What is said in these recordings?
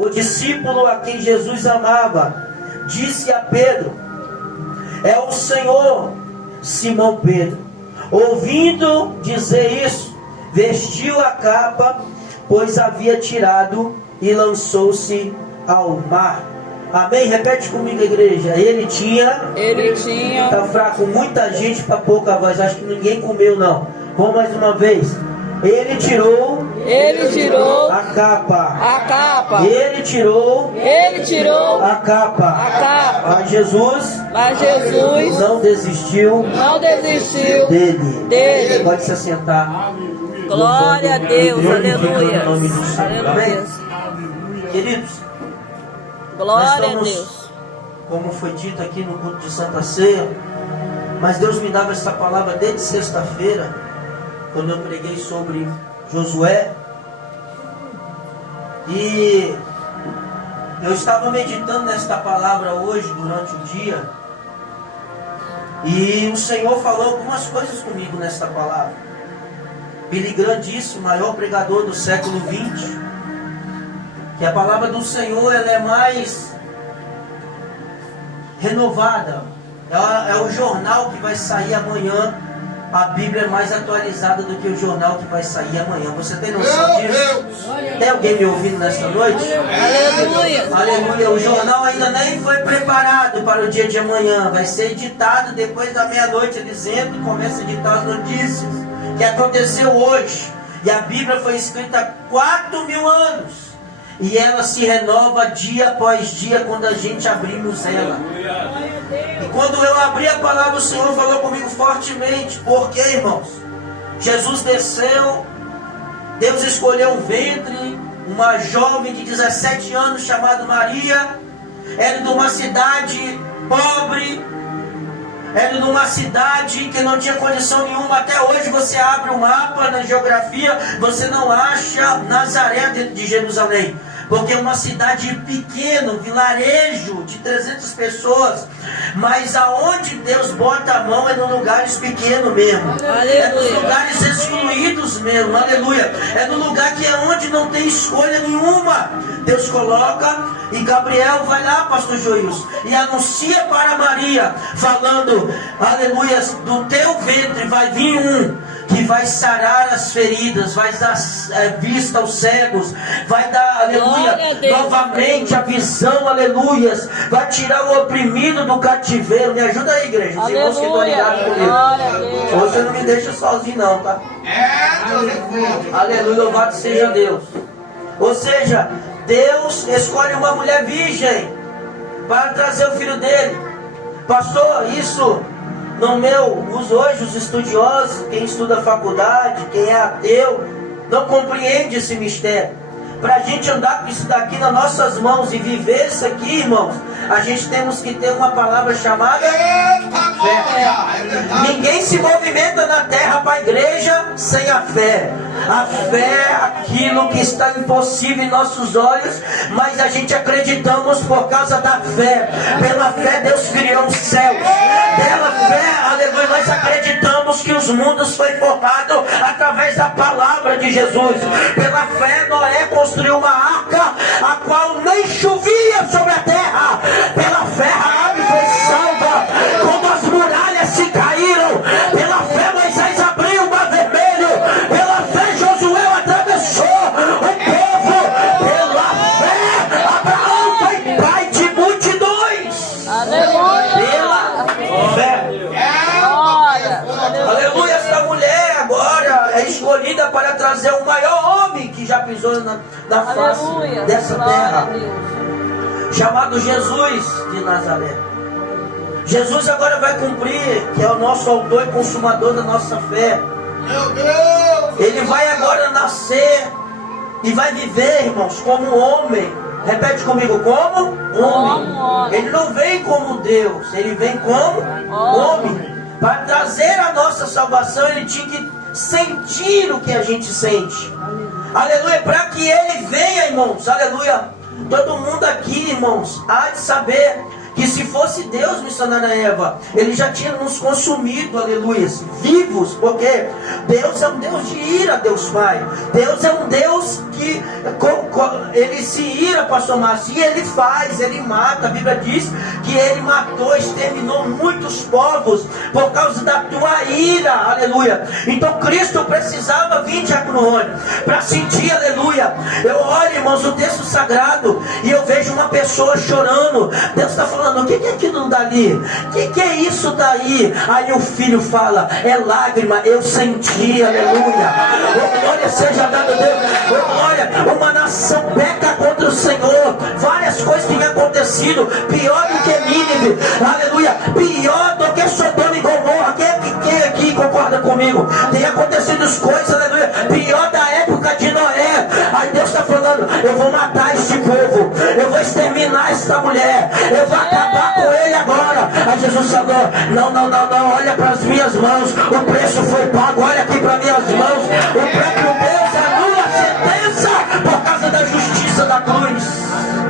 o discípulo a quem Jesus amava, disse a Pedro: é o Senhor. Simão Pedro, ouvindo dizer isso, vestiu a capa, pois havia tirado, e lançou-se ao mar. Amém? Repete comigo, igreja. Ele tinha. Está fraco, muita gente para pouca voz. Acho que ninguém comeu, não. Vamos mais uma vez. Ele tirou a capa. Ele tirou a capa. Mas Jesus não desistiu dele. Pode se assentar. Glória a Deus, aleluia. Amém? Queridos, glória a Deus. Como foi dito aqui no culto de Santa Ceia, mas Deus me dava essa palavra desde sexta-feira, quando eu preguei sobre Josué. E eu estava meditando nesta palavra hoje, durante o dia, e o Senhor falou algumas coisas comigo nesta palavra. Billy Graham disse, o maior pregador do século XX, que a palavra do Senhor ela é mais renovada. É o jornal que vai sair amanhã. A Bíblia é mais atualizada do que o jornal que vai sair amanhã. Você tem noção disso? Tem alguém me ouvindo nesta noite? Aleluia. Aleluia. O jornal ainda nem foi preparado para o dia de amanhã. Vai ser editado depois da meia-noite. Eles entram e começam a editar as notícias que aconteceu hoje. E a Bíblia foi escrita há 4.000 anos. E ela se renova dia após dia quando a gente abrimos ela. E quando eu abri a palavra, o Senhor falou comigo fortemente. Por quê, irmãos? Jesus desceu, Deus escolheu um ventre, uma jovem de 17 anos chamada Maria. Era de uma cidade pobre, era de uma cidade que não tinha condição nenhuma. Até hoje você abre o mapa na geografia, você não acha Nazaré dentro de Jerusalém. Porque é uma cidade pequena, um vilarejo de 300 pessoas. Mas aonde Deus bota a mão é nos lugares pequenos mesmo. Aleluia. É nos lugares excluídos mesmo. Aleluia. É no lugar que é onde não tem escolha nenhuma. Deus coloca e Gabriel vai lá, pastor Joilson, e anuncia para Maria, falando, aleluia, do teu ventre vai vir um que vai sarar as feridas, vai dar vista aos cegos, vai dar, aleluia, novamente a visão, aleluia, vai tirar o oprimido do cativeiro. Me ajuda aí, igreja, os irmãos que estão ligados comigo. Você não me deixa sozinho não, tá? Aleluia, louvado seja Deus. Ou seja, Deus escolhe uma mulher virgem para trazer o filho dele. Pastor, isso no meu, hoje os estudiosos, quem estuda faculdade, quem é ateu, não compreende esse mistério. Para a gente andar com isso daqui nas nossas mãos e viver isso aqui, irmãos, a gente temos que ter uma palavra chamada fé. Ninguém se movimenta na terra para a igreja sem a fé. A fé é aquilo que está impossível em nossos olhos, mas a gente acreditamos por causa da fé. Pela fé Deus criou os céus. Pela fé, aleluia, nós acreditamos que os mundos foi formado através da palavra de Jesus. Pela fé Noé construiu uma arca, a qual nem chovia sobre a terra. Pela fé Raabe foi salva quando as muralhas se caíram. Pela fé Moisés abriu o mar vermelho. Pela fé Josué atravessou o povo. Pela fé Abraão foi pai de multidões. Aleluia. Pela fé. Aleluia. Esta mulher agora é escolhida para trazer o maior homem que já pisou na face dessa terra, chamado Jesus de Nazaré. Jesus agora vai cumprir, que é o nosso autor e consumador da nossa fé. Meu Deus! Ele vai agora nascer e vai viver, irmãos, como homem. Repete comigo, como homem. Ele não vem como Deus, ele vem como homem. Para trazer a nossa salvação, ele tinha que sentir o que a gente sente. Aleluia, para que ele venha, irmãos, aleluia. Todo mundo aqui, irmãos, há de saber que se fosse Deus missionário a Eva, Ele já tinha nos consumido, aleluia, vivos, porque Deus é um Deus de ira, Deus Pai. Deus é um Deus que Ele se ira, pastor Márcio, e Ele faz, Ele mata. A Bíblia diz que Ele matou, exterminou muitos povos por causa da tua ira, aleluia. Então Cristo precisava vir de Acroônio para sentir, aleluia. Eu olho, irmãos, o texto sagrado e eu vejo uma pessoa chorando. Deus está falando: o que é aquilo dali? O que é isso daí? Aí o filho fala: é lágrima, eu senti, aleluia. Oh, glória seja dada a Deus. Oh, glória, uma nação peca contra o Senhor. Várias coisas têm acontecido, pior do que Nínive, aleluia, pior do que Sodoma e Gomorra. Quem aqui concorda comigo? Tem acontecido as coisas, aleluia, pior da época de Noé. Aí Deus está falando: eu vou matar este povo, eu vou exterminar esta mulher, eu vou acabar com ele agora. Aí Jesus falou: não, olha para as minhas mãos, o preço foi pago, olha aqui para minhas mãos. O próprio Deus anula a sentença por causa da justiça da cruz.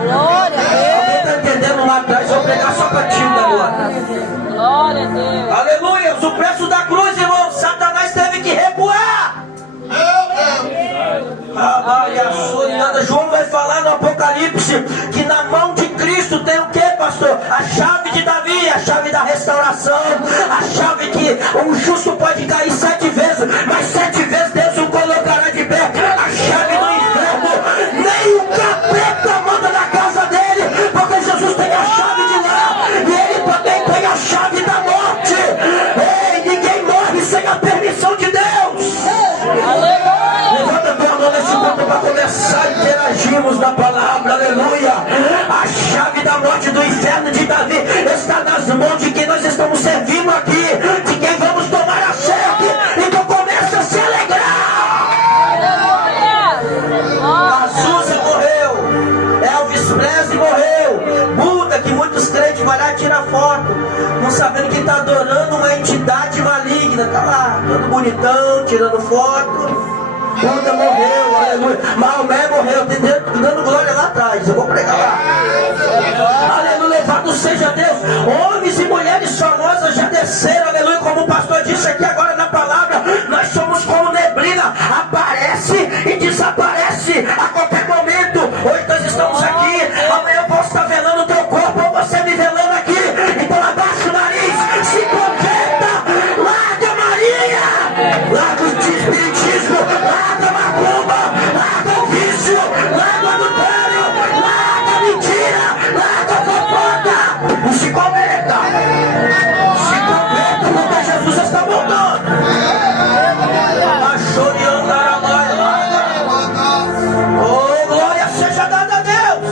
Glória a Deus. Alguém está entendendo lá atrás? Eu vou pregar só para ti agora. Glória a Deus. Aleluia, o preço da cruz, irmão. Satanás teve que recuar. João vai falar no Apocalipse que na mão de Cristo tem o que, pastor? A chave de Davi, a chave da restauração, a chave que um justo pode cair 7 vezes, mas 7 vezes Deus o colocará de pé. A chave do inferno, nem o capeta manda na casa dele, porque Jesus tem a chave de lá e ele também tem a chave da morte. Ei, ninguém morre sem a permissão de Deus. Levanta a tua mão nesse ponto para começar a interagirmos na palavra, aleluia. A chave da morte do inferno de Davi está nas mãos de quem nós estamos servindo aqui, de quem vamos tomar a ceia aqui. Então começa a se alegrar. Azusa morreu, Elvis Presley morreu, Buda, que muitos crentes vão lá tirar foto, não sabendo que está adorando uma entidade maligna, está lá, todo bonitão, tirando foto. Buda morreu, aleluia. Maomé morreu, dando glória lá atrás. Eu vou pregar lá. Aleluia, louvado seja Deus. Homens e mulheres famosas já desceram, aleluia. Como o pastor disse aqui agora na palavra, nós somos como neblina, aparece e desaparece a qualquer momento. Hoje nós estamos aqui, amanhã eu posso estar velando o teu corpo, ou você me velando aqui. Então abaixa o nariz, se converta, larga Maria, larga o espiritismo, larga a macumba, larga o vício, larga o adultério, larga a mentira, larga a fofoca. Não se converta, porque Jesus está voltando. A chorianda oh, glória seja dada a Deus.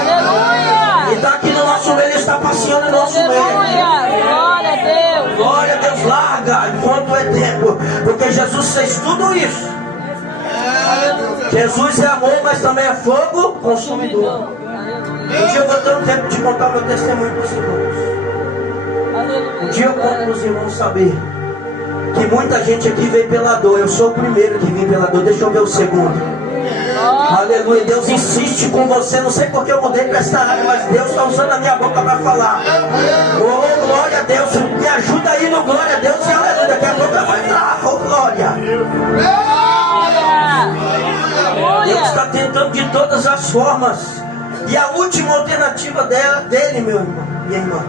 Aleluia. E está aqui no nosso meio, ele está passeando no nosso meio. Glória a Deus. Glória a Deus, larga enquanto é tempo, porque Jesus fez tudo isso. Jesus é amor, mas também é fogo consumidor. Um dia eu vou ter um tempo de contar meu testemunho para os irmãos. Um dia eu conto para os irmãos saber que muita gente aqui veio pela dor. Eu sou o primeiro que vim pela dor. Deixa eu ver o segundo. Aleluia, Deus insiste com você. Não sei porque eu mudei para esta área, mas Deus está usando a minha boca para falar. Oh, glória a Deus. Me ajuda aí no glória a Deus e aleluia. Daqui a pouco eu vou entrar. Oh, glória. Deus está tentando de todas as formas. E a última alternativa dele, meu irmão, minha irmã,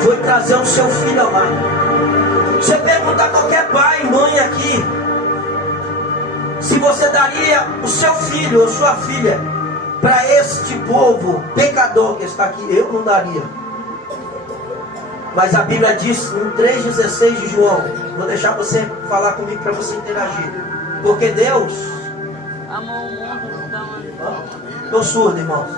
foi trazer o seu filho amado. Se eu perguntar a qualquer pai, mãe aqui, se você daria o seu filho ou sua filha para este povo pecador que está aqui, eu não daria. Mas a Bíblia diz em 3,16 de João, vou deixar você falar comigo para você interagir. Porque Deus amou o mundo. Estou surdo, irmãos.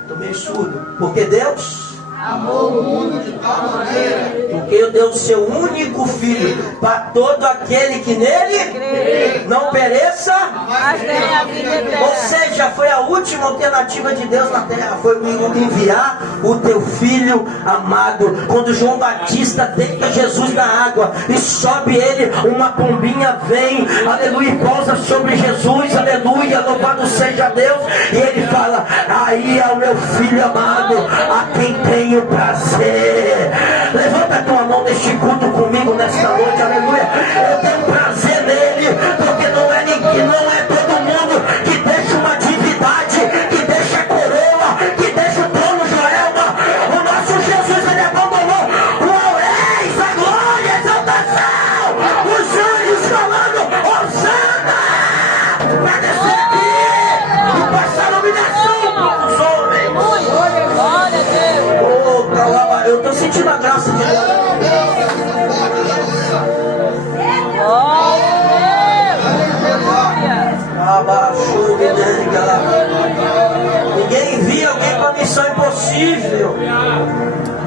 Estou meio surdo. Porque Deus amou o mundo de tal maneira, porque deu o seu único filho para todo aquele que nele não pereça, mas tenha a vida eterna. ou seja, foi a última alternativa de Deus na terra, foi enviar o teu filho amado. Quando João Batista deita Jesus na água e sobe ele, uma pombinha vem, aleluia, e pousa sobre Jesus, aleluia, louvado seja Deus, e ele fala: aí é o meu filho amado, a quem tenho prazer. Levanta a tua mão neste culto comigo nesta noite, aleluia. Eu tenho prazer nele, porque não é ninguém, não é todo mundo que deixa uma divindade, que deixa a coroa, que deixa o trono Joelma. O nosso Jesus, ele abandonou o auréis, a glória, a exaltação, os anjos falando, Hosana, para descer aqui e passar a iluminação para os homens. Glória a Deus. Oh, calma, eu estou sentindo a graça de Deus. Ninguém envia alguém para a missão impossível.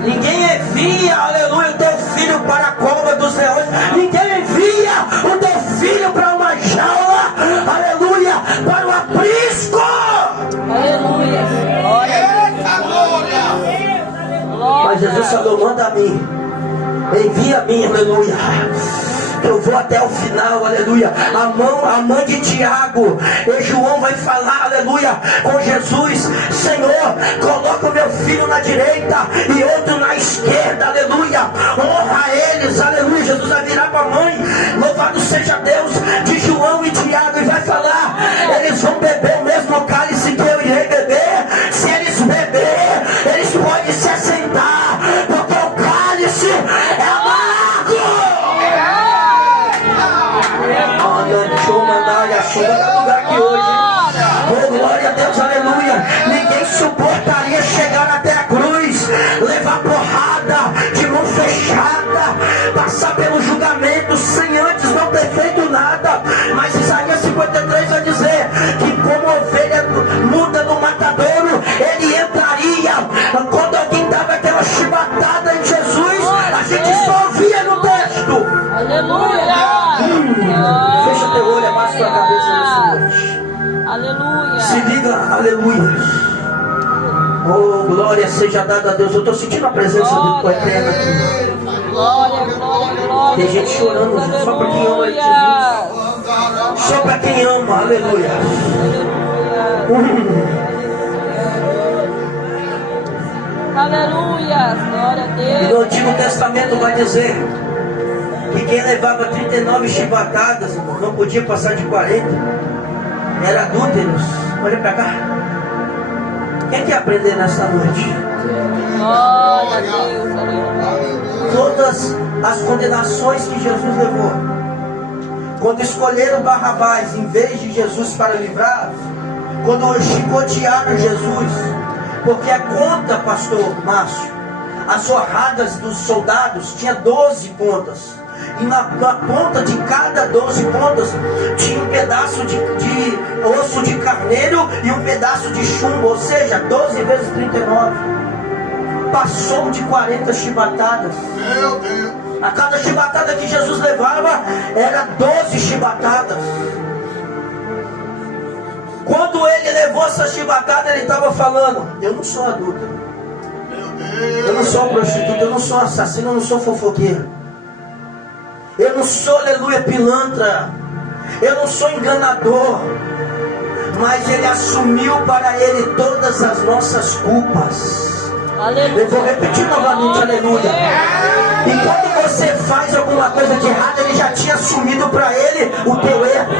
Ninguém envia, aleluia, o teu filho para a cova dos leões. Ninguém envia o teu filho para uma jaula, aleluia, para o aprisco. Aleluia. Mas Jesus falou: manda a mim, envia a mim, aleluia. Eu vou até o final, aleluia. A mãe de Tiago e João vai falar, aleluia, com Jesus: Senhor, coloca o meu filho na direita e outro na esquerda, aleluia. Honra eles, aleluia. Jesus vai virar para a mãe, louvado seja Deus, de João e Tiago, e vai falar: eles vão beber o mesmo cálice que eu irei beber. Se eles beber, eles podem se assentar, porque o cálice é amargo. No lugar aqui hoje. Oh, glória a Deus, aleluia. Ninguém suportaria chegar até a cruz, levar porrada de mão fechada, passar pelo julgamento sem antes não ter feito nada. Mas Isaías 53 vai dizer que como ovelha muda no matadouro, ele entraria. Quando alguém dava aquela chibatada em Jesus, a gente só ouvia no texto. Aleluia. Fecha teu olho, abaixa tua cabeça nessa noite. Aleluia. Se liga, aleluia. Oh, glória seja dada a Deus. Eu estou sentindo a presença do eterno aqui. Glória, glória, glória. Tem gente chorando, gente, só para quem ama Jesus. Só para quem ama, aleluia. Aleluia. Glória a E Deus. no Antigo Testamento vai dizer que quem levava 39 chibatadas, irmão, não podia passar de 40. Era adúlteros. Olha para cá. Quem quer aprender nessa noite? Glória a Deus. Aleluia. Todas as condenações que Jesus levou, quando escolheram Barrabás em vez de Jesus para livrá-los, quando chicotearam Jesus, porque a conta, pastor Márcio, as orradas dos soldados tinha 12 pontas. E na ponta de cada 12 pontas tinha um pedaço de osso de carneiro e um pedaço de chumbo, ou seja, 12 vezes 39. Passou de 40 chibatadas. Meu Deus. A cada chibatada que Jesus levava era 12 chibatadas. Quando ele levou essa chibatada, ele estava falando: eu não sou adúltero, eu não sou prostituta, eu não sou assassino, eu não sou fofoqueiro, eu não sou, aleluia, pilantra, eu não sou enganador. Mas ele assumiu para ele todas as nossas culpas. Aleluia. Eu vou repetir novamente, aleluia. E quando você faz alguma coisa de errado, ele já tinha assumido para ele o teu erro.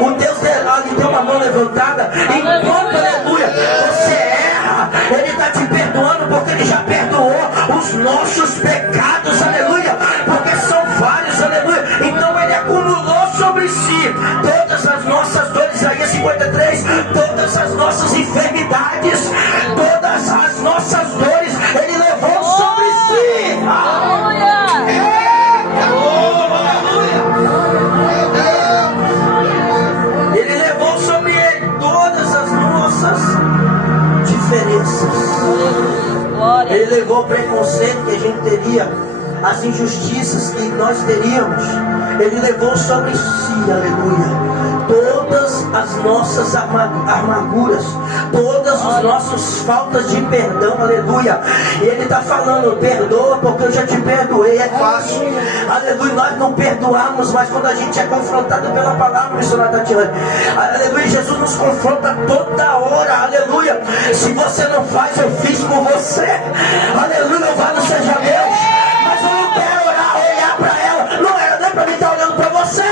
O Deus lhe deu uma mão levantada. Enquanto, aleluia, você erra, ele está te perdoando, porque ele já perdoou os nossos pecados, aleluia. Porque são vários, aleluia. Então ele acumulou sobre si todas as nossas dores. Isaías 53, todas as nossas enfermidades, todas as nossas dores, ele levou sobre si. Aleluia. Ele levou sobre ele todas as nossas diferenças. Glória. Ele levou o preconceito que a gente teria, as injustiças que nós teríamos. Ele levou sobre si, aleluia, todas as nossas amarguras, todas as nossas faltas de perdão, aleluia. E Ele está falando, perdoa porque eu já te perdoei, é fácil, aleluia. Nós não perdoamos, mas quando a gente é confrontado pela palavra, missionário Tatiana, aleluia, Jesus nos confronta toda hora, aleluia. Se você não faz, eu fiz por você, aleluia, louvado seja Deus. Mas eu não quero orar, olhar para ela, não era nem para mim estar olhando para você,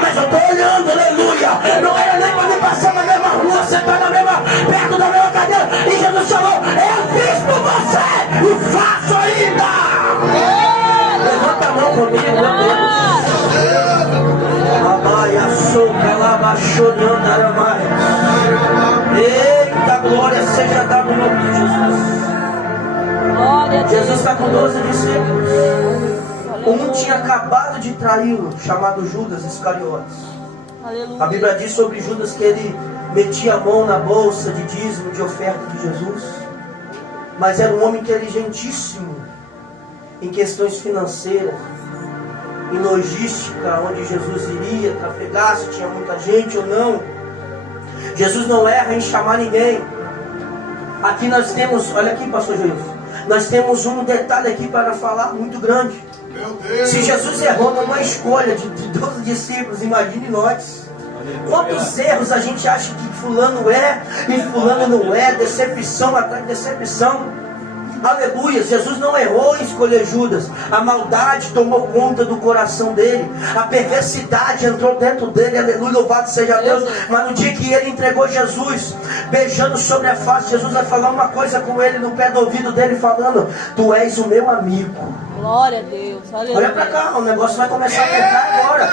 mas eu estou olhando, aleluia. Não era nem para mim passar na mesma rua, sentar na mesma, perto da mesma cadeira, e Jesus falou, eu fiz por você e faço ainda. Levanta a mão comigo, meu Deus. Amaia, soca, lava, chorando, aramai. Eita, glória seja dada no nome de Jesus. Jesus está com 12 discípulos. Um tinha acabado de traí-lo, chamado Judas Iscariotes. A Bíblia diz sobre Judas que ele metia a mão na bolsa de dízimo, de oferta de Jesus. Mas era um homem inteligentíssimo em questões financeiras, em logística, onde Jesus iria trafegar, se tinha muita gente ou não. Jesus não erra em chamar ninguém. Aqui nós temos, olha aqui, pastor Jesus, nós temos um detalhe aqui para falar muito grande. Se Jesus errou numa escolha de 12 discípulos, imagine nós. Quantos erros a gente acha que fulano é e fulano não é, decepção atrás de decepção. Aleluia, Jesus não errou em escolher Judas. A maldade tomou conta do coração dele, a perversidade entrou dentro dele, aleluia, louvado seja Deus. Mas no dia que ele entregou Jesus, beijando sobre a face, Jesus vai falar uma coisa com ele no pé do ouvido dele, falando, tu és o meu amigo. Glória a Deus, aleluia. Olha para cá, o negócio vai começar a apertar agora.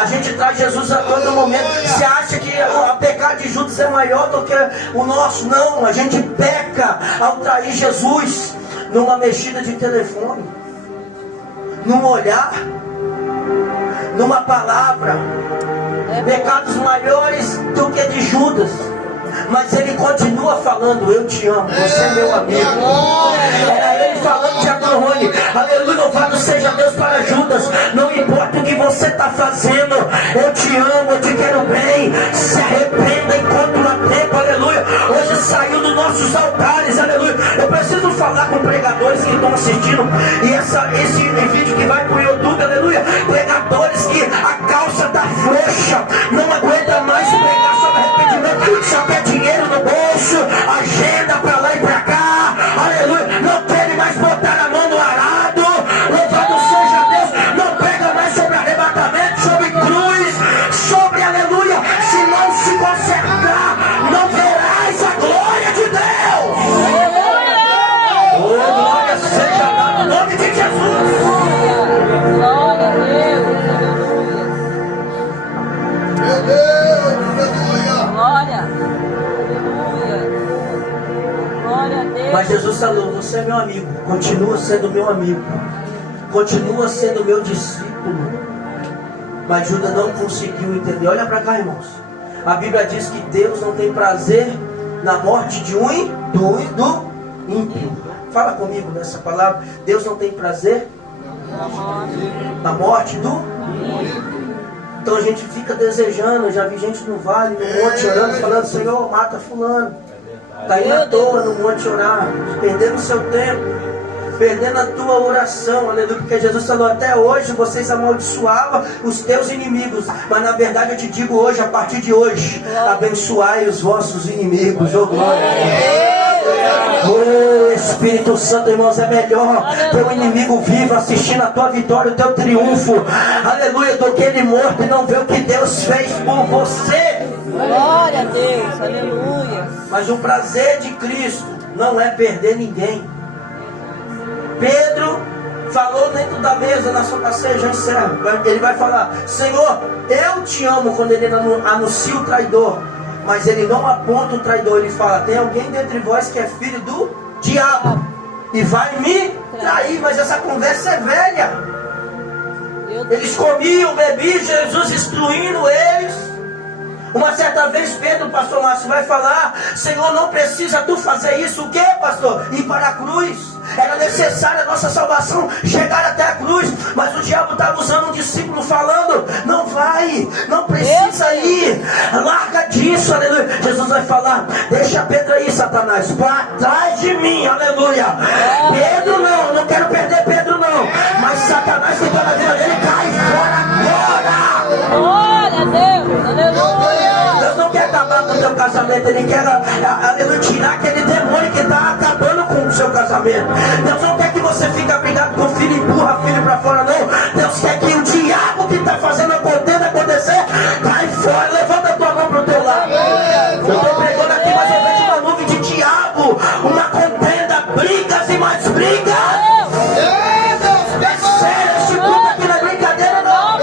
A gente traz Jesus a todo momento. Você acha que o pecado de Judas é maior do que o nosso? Não, a gente peca ao trair Jesus numa mexida de telefone, num olhar, numa palavra. Pecados maiores do que de Judas. Mas ele continua falando, eu te amo, você é meu amigo. Era ele falando de Abrahone, aleluia, louvado seja Deus para Judas. Não importa o que você está fazendo, eu te amo, eu te quero bem. Se arrependa enquanto há tempo, aleluia. Hoje saiu dos nossos altares, aleluia. Eu preciso falar com pregadores que estão assistindo, e esse vídeo que vai para o YouTube, aleluia. Pregadores que a calça está frouxa, não aguenta mais pregar sobre arrependimento, só quer dinheiro no bolso, agenda para lá e para cá, aleluia, não querem mais botar a mão no arado, louvado seja Deus, não prega mais sobre arrebatamento, sobre cruz, sobre aleluia, se não se consertar, não verás a glória de Deus. Oh, glória seja dada no nome de Jesus. Glória a Deus, Meu Deus, aleluia. glória. Mas Jesus falou, você é meu amigo, continua sendo meu amigo, continua sendo meu discípulo. Mas Judas não conseguiu entender. Olha para cá, irmãos. A Bíblia diz que Deus não tem prazer na morte de do ímpio. Fala comigo nessa palavra. Deus não tem prazer na morte do ímpio. Então a gente fica desejando. Eu já vi gente no vale, no monte, orando, falando, Senhor, mata fulano. Está indo à toa no monte orar, perdendo o seu tempo, perdendo a tua oração, aleluia, porque Jesus falou, até hoje vocês amaldiçoavam os teus inimigos, mas na verdade eu te digo hoje, a partir de hoje, abençoai os vossos inimigos, oh glória a Deus. Oh Espírito Santo, irmãos, é melhor ter o inimigo vivo assistindo a tua vitória, o teu triunfo, aleluia, do que ele morto e não ver o que Deus fez por você. Glória a Deus, aleluia. Mas o prazer de Cristo não é perder ninguém. Pedro falou dentro da mesa na sua ceia, já encerro. Ele vai falar, Senhor, eu te amo, quando ele anuncia o traidor. Mas ele não aponta o traidor, ele fala, tem alguém dentre vós que é filho do diabo e vai me trair. Mas essa conversa é velha. Eles comiam, bebiam, Jesus instruindo eles. Uma certa vez Pedro, pastor Márcio, vai falar, Senhor, não precisa tu fazer isso. O que, pastor? Ir para a cruz. Era necessária a nossa salvação chegar até a cruz. Mas o diabo estava usando um discípulo falando: não vai, não precisa ir, larga disso, aleluia. Jesus vai falar: deixa Pedro aí, Satanás, para trás de mim, aleluia. Pedro não quero perder Pedro não. Mas Satanás que está na vida dele, cai fora agora. Glória a Deus, aleluia. Deus não quer acabar com o teu casamento, Ele quer, aleluia, tirar aquele demônio que está acabando com o seu casamento. Deus não quer que você fique brigado com o filho e empurra o filho para fora, não. Deus quer que o diabo que está fazendo a contenda acontecer, cai fora, levanta a tua mão para o teu lado. Eu estou pregando aqui, mas eu vejo uma nuvem de diabo, uma contenda, brigas e mais brigas. É sério, esse culto aqui não é brincadeira, não.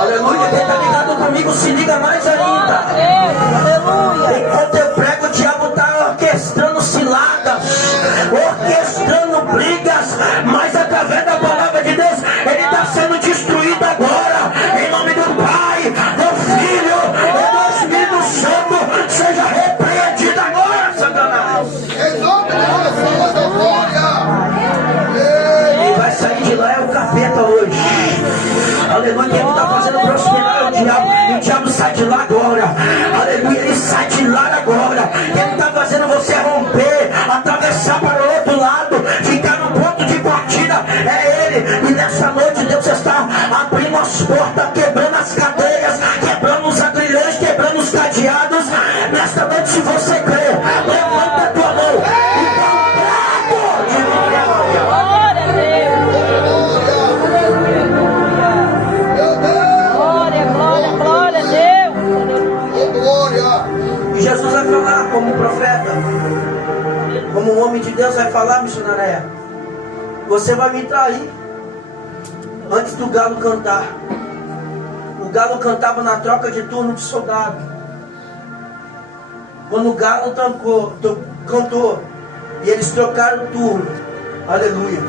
Aleluia, quem está ligado comigo se liga mais ainda. Aleluia. Enquanto eu prego, o diabo está orquestrando ciladas, orquestrando brigas, mas através da palavra de Deus, ele está sendo destruído agora. Em nome do Pai, do Filho e do Espírito Santo, seja repreendido agora, Satanás. Em nome de Jesus, glória. Quem vai sair de lá é o capeta hoje. Aleluia, quem está fazendo prosperar é o diabo. E o diabo sai de lá agora. Aleluia, ele sai de lá agora. Quem está fazendo você romper, atravessar para o outro lado, ficar no ponto de partida, é ele. E nessa noite Deus está abrindo as portas, quebrando as cadeias, quebrando os agrilhões, quebrando os cadeados. Nesta noite, se você crê, levanta a tua mão e dá um brado de vitória. Glória a Deus. Glória, glória, glória a Deus. Glória. E Jesus vai falar como profeta, como um homem de Deus vai falar, missionária: você vai me trair antes do galo cantar. O galo cantava na troca de turno de soldado. Quando o galo cantou e eles trocaram o turno, aleluia,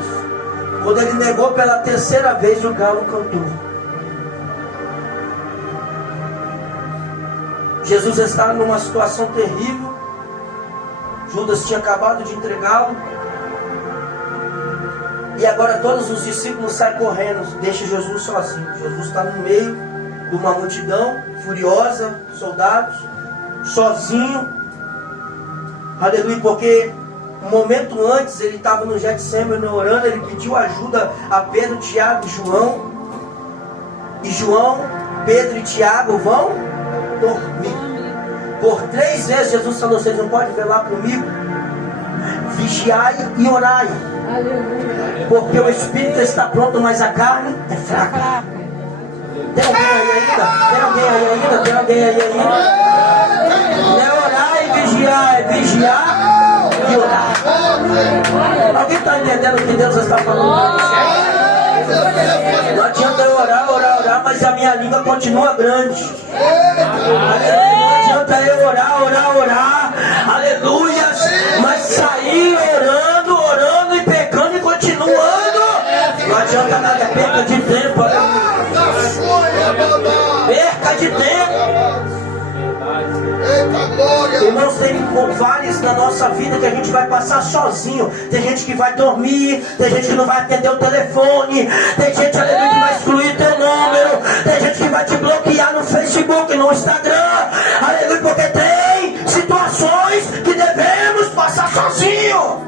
quando ele negou pela terceira vez, o galo cantou. Jesus estava numa situação terrível. Judas tinha acabado de entregá-lo. E agora todos os discípulos saem correndo, deixa Jesus sozinho. Jesus está no meio de uma multidão furiosa, soldados, sozinho. Aleluia, porque um momento antes ele estava no Getsemane orando, ele pediu ajuda a Pedro, Tiago e João. E João, Pedro e Tiago vão dormir. Por 3 vezes Jesus falou: vocês não podem velar comigo? Vigiai e orai. Porque o espírito está pronto, mas a carne é fraca. Tem alguém aí ainda? Tem alguém aí ainda? Tem alguém aí ainda? É orar e vigiar. É vigiar e orar. Alguém está entendendo o que Deus está falando? Não adianta eu orar, mas a minha língua continua grande. Não adianta eu orar, aleluia, mas sair orando e pecando e continuando. Não adianta nada, é perca de tempo, aleluia. Perca de tempo. Irmãos, tem vales na nossa vida que a gente vai passar sozinho. Tem gente que vai dormir, tem gente que não vai atender o telefone, tem gente, aleluia, que vai excluir teu número, tem gente que vai te bloquear no Facebook, no Instagram, aleluia, porque tem situações que devemos passar sozinho.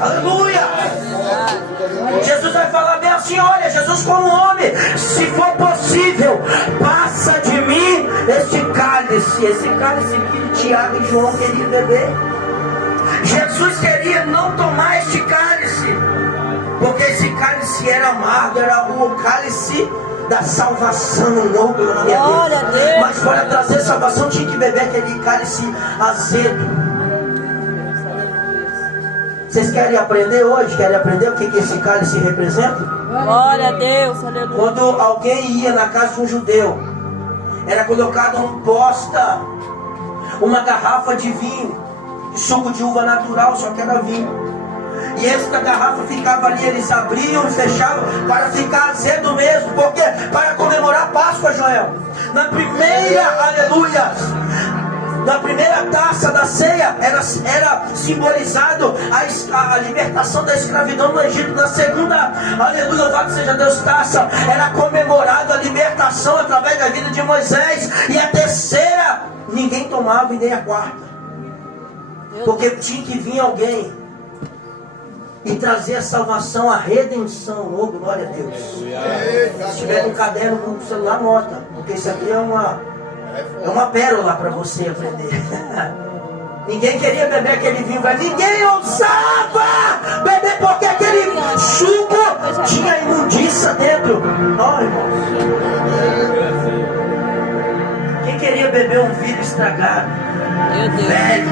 Aleluia. Jesus vai falar bem assim: olha, Jesus como homem, se for possível, passa de mim este cálice. Esse cálice que Tiago e João queriam beber. Jesus queria não tomar este cálice, porque esse cálice era amargo, era o cálice da salvação, não glória a Deus. Mas para trazer salvação tinha que beber aquele cálice azedo. Vocês querem aprender hoje? Querem aprender o que esse cálice representa? Glória a Deus, aleluia. Quando alguém ia na casa de um judeu, era colocada posta uma garrafa de vinho, de suco de uva natural, só que era vinho. E esta garrafa ficava ali, eles abriam e fechavam para ficar azedo mesmo. Por quê? Para comemorar a Páscoa, Joel. Na primeira, aleluia, Na primeira taça da ceia era simbolizado a libertação da escravidão no Egito. Na segunda, aleluia, louvado seja Deus, taça, era comemorado a libertação através da vida de Moisés. E a terceira, ninguém tomava, e nem a quarta, porque tinha que vir alguém e trazer a salvação, a redenção. Oh, glória a Deus. Se tiver um caderno com o celular, anota, porque isso aqui é uma pérola para você aprender. Ninguém queria beber aquele vinho, mas ninguém ousava beber, porque aquele suco tinha imundícia dentro. Ó, irmãos, quem queria beber um vinho estragado, velho?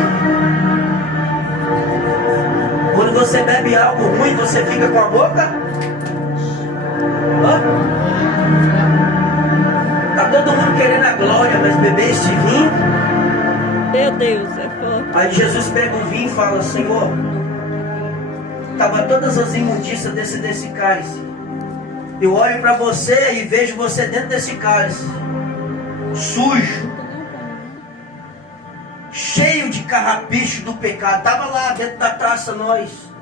Quando você bebe algo ruim, você fica com a boca? Tá todo mundo querendo a glória, mas beber esse vinho? Meu Deus, é forte. Aí Jesus pega o vinho e fala: Senhor, estava todas as imundícias desse cálice. Eu olho para você e vejo você dentro desse cálice, sujo, cheio de carrapicho do pecado. Estava lá dentro da taça nós.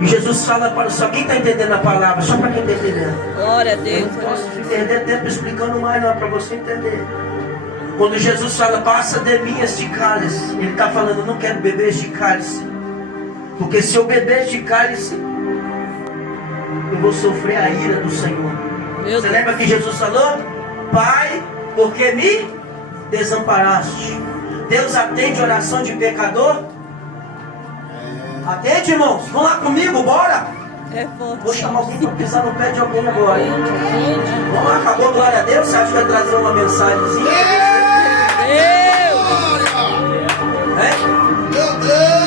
E Jesus fala para só quem está entendendo a palavra, só para quem está entendendo. Glória a Deus. Eu não posso perder tempo explicando mais, não, para você entender. Quando Jesus fala: passa de mim este cálice, Ele está falando: eu não quero beber este cálice, porque se eu beber este cálice, eu vou sofrer a ira do Senhor. Você lembra que Jesus falou: Pai, porque me desamparaste? Deus atende oração de pecador? Atende, irmãos? Vão lá comigo, bora? Vou chamar alguém para pisar no pé de alguém agora. Vamos lá, acabou, glória a Deus. Você acha que vai trazer uma mensagenzinha?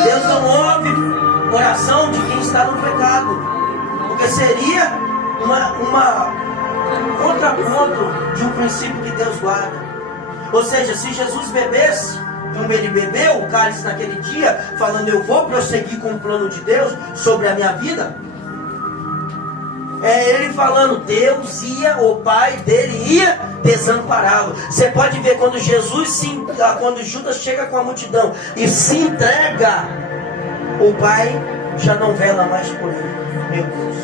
Deus não ouve oração de quem está no pecado, porque seria um contraponto de um princípio que Deus guarda. Ou seja, se Jesus bebesse como ele bebeu o cálice naquele dia, falando: eu vou prosseguir com o plano de Deus sobre a minha vida, é ele falando, Deus ia, o Pai dele ia desampará-lo. Você pode ver quando quando Judas chega com a multidão e se entrega, o Pai já não vela mais por ele. Meu Deus.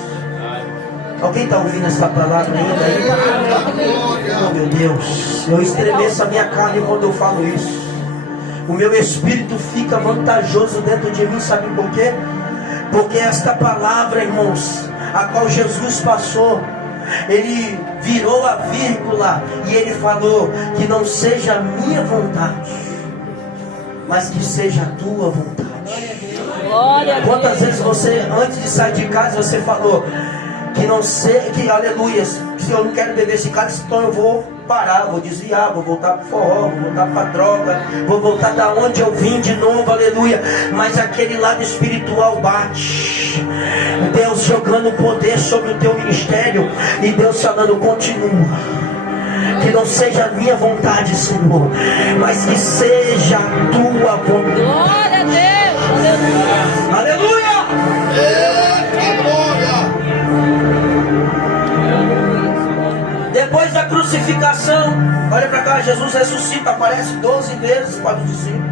Alguém está ouvindo essa palavra ainda aí? Oh, meu Deus, eu estremeço a minha carne quando eu falo isso. O meu espírito fica vantajoso dentro de mim, sabe por quê? Porque esta palavra, irmãos, a qual Jesus passou, ele virou a vírgula e ele falou: que não seja a minha vontade, mas que seja a tua vontade. Quantas vezes você, antes de sair de casa, você falou aleluia, se eu não quero beber esse cálice, então eu vou parar, vou desviar, vou voltar para o forró, vou voltar para a droga, vou voltar da onde eu vim de novo, aleluia. Mas aquele lado espiritual bate, Deus jogando poder sobre o teu ministério, e Deus falando: continua, que não seja a minha vontade, Senhor, mas que seja a tua vontade. Glória a Deus, aleluia. Aleluia. Depois da crucificação, olha para cá, Jesus ressuscita, aparece 12 vezes para os discípulos,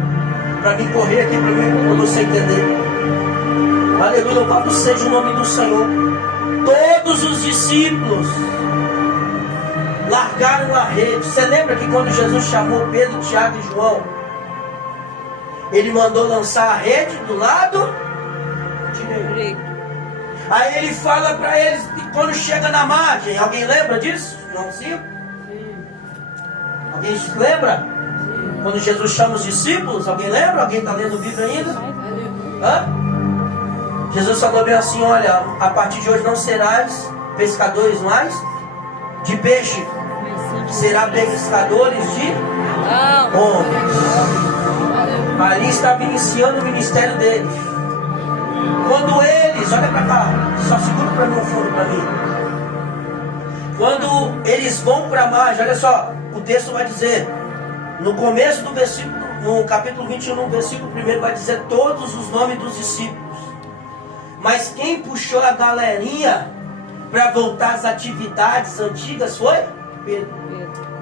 para mim correr aqui para você entender. Aleluia, louvado seja o nome do Senhor. Todos os discípulos largaram a rede. Você lembra que quando Jesus chamou Pedro, Tiago e João, ele mandou lançar a rede do lado direito. Aí ele fala para eles, quando chega na margem, alguém lembra disso? João 5? Alguém se lembra? Quando Jesus chama os discípulos, alguém lembra? Alguém está lendo o Bíblia ainda? Hã? Jesus falou bem assim: olha, a partir de hoje não serás pescadores mais de peixe, será pescadores de homens. Ali estava iniciando o ministério deles. Quando eles, olha para cá, só segura para mim o fundo para mim. Quando eles vão para a margem, olha só, o texto vai dizer, no começo do versículo, no capítulo 21, no versículo 1, vai dizer todos os nomes dos discípulos. Mas quem puxou a galerinha para voltar às atividades antigas foi Pedro.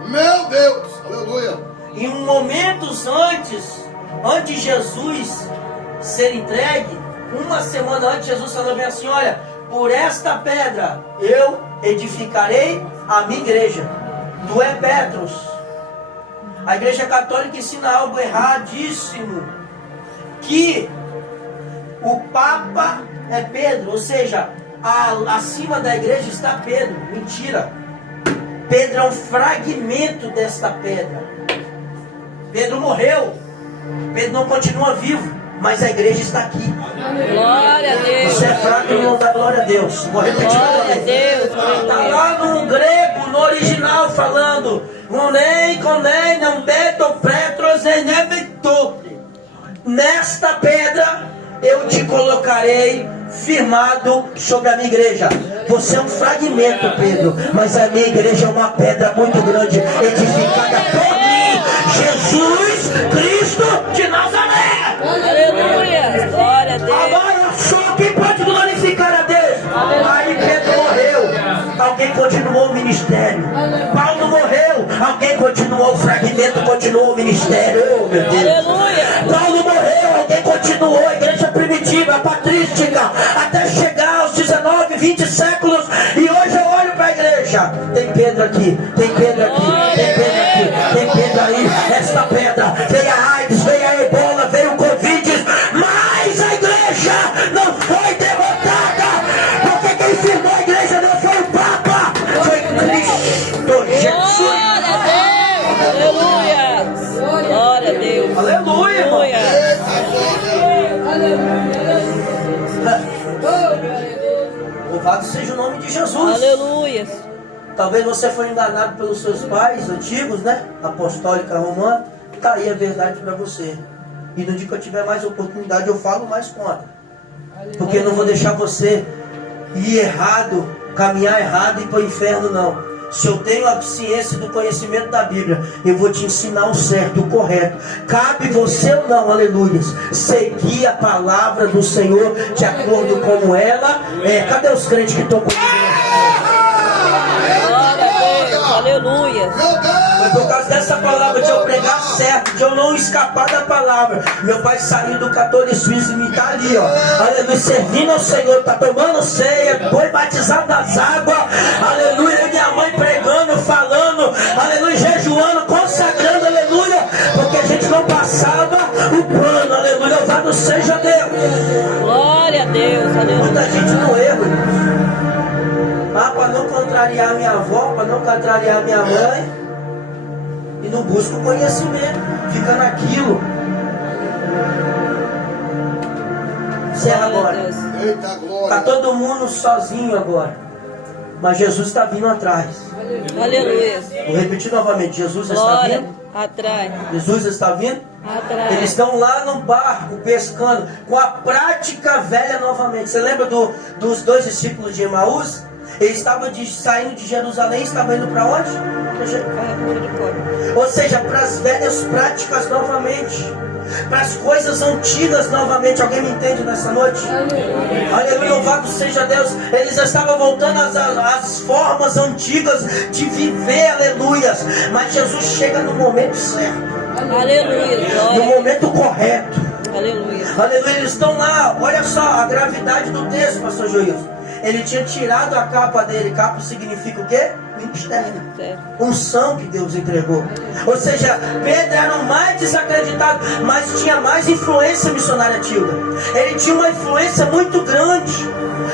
Meu Deus, aleluia. em momentos antes de Jesus ser entregue, uma semana antes, Jesus falou bem assim: olha, por esta pedra eu edificarei a minha igreja. Tu é Petros. A igreja católica ensina algo erradíssimo, que o Papa é Pedro, ou seja, acima da igreja está Pedro. Mentira. Pedro é um fragmento desta pedra. Pedro morreu. Pedro não continua vivo, mas a igreja está aqui. Glória a Deus. Você é fraco e não dá glória a Deus. Vou repetir Glória a outra vez. Deus. Está lá no grego, no original, falando: não beto pretros enevitor. Nesta pedra eu te colocarei firmado sobre a minha igreja. Você é um fragmento, Pedro, mas a minha igreja é uma pedra muito grande, edificada por mim, Jesus Cristo de Nazaré. Aleluia. Glória a Deus. Agora só quem pode glorificar a Deus. Aí Pedro morreu, alguém continuou o ministério. Paulo morreu, alguém continuou o fragmento, continuou o ministério. Oh, meu Deus. Aleluia. Paulo morreu, alguém continuou a igreja primitiva, patrística, até chegar aos 19, 20 séculos. E hoje eu olho para a igreja. Tem Pedro aqui, tem Pedro aqui, tem Pedro aqui, tem Pedro aí. Esta pedra, veio a AIDS, veio a Ebola, veio o Covid, mas a igreja não foi derrotada, porque quem firmou a igreja não foi o Papa, foi Cristo Jesus. Glória a Deus. Aleluia. Glória a Deus. Aleluia, irmão. Louvado seja o nome de Jesus. Aleluia. Talvez você foi enganado pelos seus pais antigos, né? Apostólica romana. Tá aí a verdade para você. E no dia que eu tiver mais oportunidade, eu falo mais contra. Porque eu não vou deixar você ir errado, caminhar errado e ir para o inferno, não. Se eu tenho a ciência do conhecimento da Bíblia, eu vou te ensinar o certo, o correto. Cabe você ou não, aleluia, seguir a palavra do Senhor de acordo com ela. Cadê os crentes que estão comigo? Glória a Deus. Aleluia. Foi por causa dessa palavra, de eu pregar certo, de eu não escapar da palavra. Meu pai saiu do catolicismo e está ali, ó, aleluia, servindo ao Senhor, está tomando ceia, foi batizado das águas, aleluia, minha mãe pregando, falando, aleluia, jejuando, consagrando, aleluia, porque a gente não passava o pano, aleluia, louvado seja Deus. Glória a Deus. Aleluia. Muita gente no erro, para não contrariar minha avó, para não contrariar minha mãe, e não busca o conhecimento, fica naquilo. Encerra agora. Eita glória. Está todo mundo sozinho agora, mas Jesus está vindo atrás. Aleluia. Vou repetir novamente: Jesus está Glória. vindo. Atrás. Jesus está vindo. Atrás. Eles estão lá no barco pescando com a prática velha novamente. Você lembra dos dois discípulos de Emaús? Eles estavam saindo de Jerusalém, estavam indo para onde? Ou seja, para as velhas práticas novamente, para as coisas antigas novamente. Alguém me entende nessa noite? Aleluia, louvado seja Deus. Eles estavam voltando às formas antigas de viver, aleluia. Mas Jesus chega no momento certo, Aleluia. no Glória. momento correto. Aleluia. Aleluia, eles estão lá. Olha só a gravidade do texto, pastor Joilson. Ele tinha tirado a capa dele. Capa significa o quê? Ministério. Unção que Deus entregou. Ou seja, Pedro era o mais desacreditado, mas tinha mais influência missionária, Tilda. Ele tinha uma influência muito grande.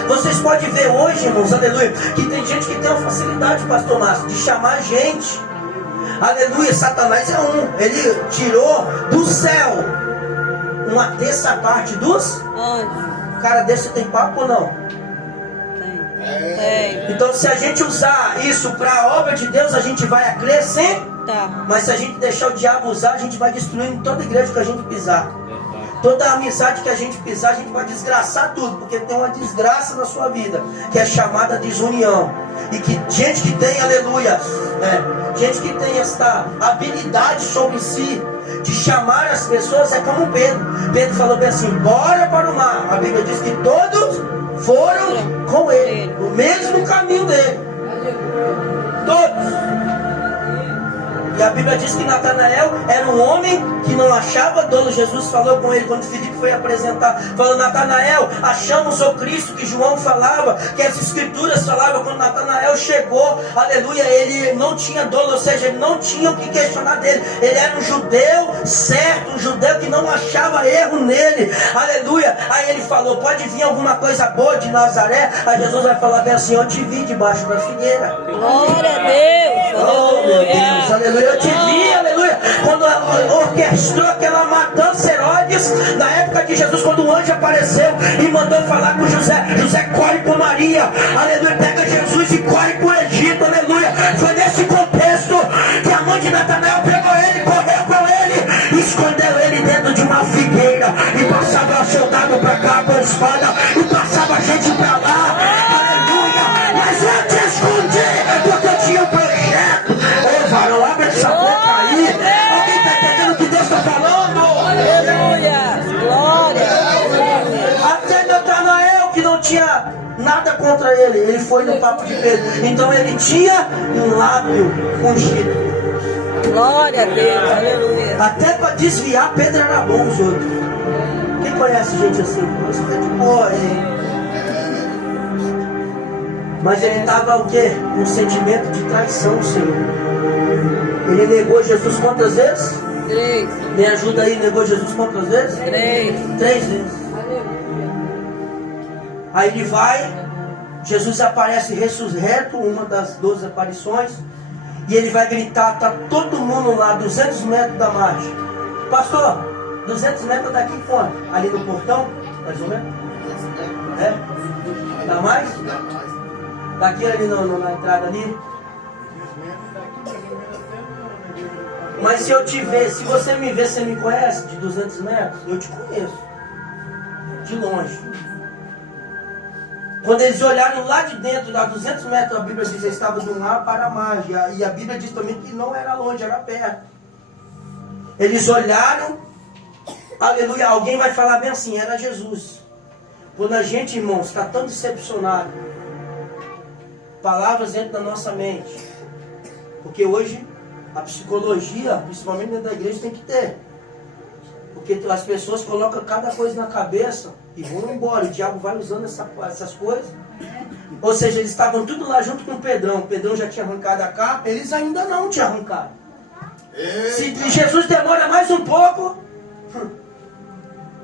Vocês podem ver hoje, irmãos, aleluia, que tem gente que tem uma facilidade, pastor Márcio, de chamar gente. Aleluia, Satanás é ele tirou do céu uma terça parte dos Onde? cara desse. Tem papo ou não? Tem. Então, se a gente usar isso para a obra de Deus, a gente vai acrescentar. Tá. Mas se a gente deixar o diabo usar, a gente vai destruindo toda igreja que a gente pisar. Toda amizade que a gente pisar, a gente vai desgraçar tudo. Porque tem uma desgraça na sua vida, que é chamada desunião. E que gente que tem, aleluia, gente que tem esta habilidade sobre si de chamar as pessoas, é como Pedro. Pedro falou bem assim: bora para o mar. A Bíblia diz que todos foram com ele, no mesmo caminho dele. Todos. E a Bíblia diz que Natanael era um homem que não achava dolo. Jesus falou com ele quando Filipe foi apresentar, falou: Natanael, achamos o Cristo que João falava, que as escrituras falavam. Quando Natanael chegou, aleluia, ele não tinha dolo, ou seja, ele não tinha o que questionar dele. Ele era um judeu certo, um judeu que não achava erro nele, aleluia. Aí ele falou: pode vir alguma coisa boa de Nazaré? Aí Jesus vai falar bem assim: eu te vi debaixo da figueira. Glória a Deus. Oh meu Deus, aleluia, eu te vi, aleluia. Quando orquestrou aquela matança, Herodes, na época de Jesus, quando o anjo apareceu e mandou falar com José: José, corre com Maria, aleluia, pega Jesus e corre para o Egito, aleluia. Foi nesse contexto que a mãe de Natanael pegou ele, correu com ele, escondeu ele dentro de uma figueira e passava soldado para cá com espada e passava gente para lá, aleluia. Mas eu te escondi porque eu tinha um projeto. Ô varão, abre essa boca aí. Alguém está entendendo o que Deus está falando? Aleluia. Glória. Até Natanael, que não tinha nada contra ele, ele foi no papo de Pedro. Então ele tinha um lábio ungido. Glória a Deus. Aleluia. Até para desviar, Pedro era bom os outros. Quem conhece gente assim? Você é de boa, hein? Mas ele estava o quê? Um sentimento de traição, Senhor. Ele negou Jesus quantas vezes? 3. Me ajuda aí, negou Jesus quantas vezes? 3. 3 vezes. Aí ele vai, Jesus aparece ressurreto, uma das 12 aparições, e ele vai gritar: está todo mundo lá, 200 metros da margem. Pastor, 200 metros daqui quanto? Ali no portão, mais ou menos? É? Dá mais? Daqui ali na entrada ali. Mas se eu te ver, se você me ver, você me conhece de 200 metros? Eu te conheço. De longe. Quando eles olharam lá de dentro, a 200 metros, a Bíblia diz que estava de um lado para a margem. E a Bíblia diz também que não era longe, era perto. Eles olharam, aleluia. Alguém vai falar bem assim: era Jesus. Quando a gente, irmãos, está tão decepcionado, palavras dentro da nossa mente, porque hoje a psicologia, principalmente dentro da igreja, tem que ter, porque as pessoas colocam cada coisa na cabeça e vão embora. O diabo vai usando essas coisas. Ou seja, eles estavam tudo lá junto com o Pedrão. O Pedrão já tinha arrancado a capa, eles ainda não tinham arrancado. Se Jesus demora mais um pouco,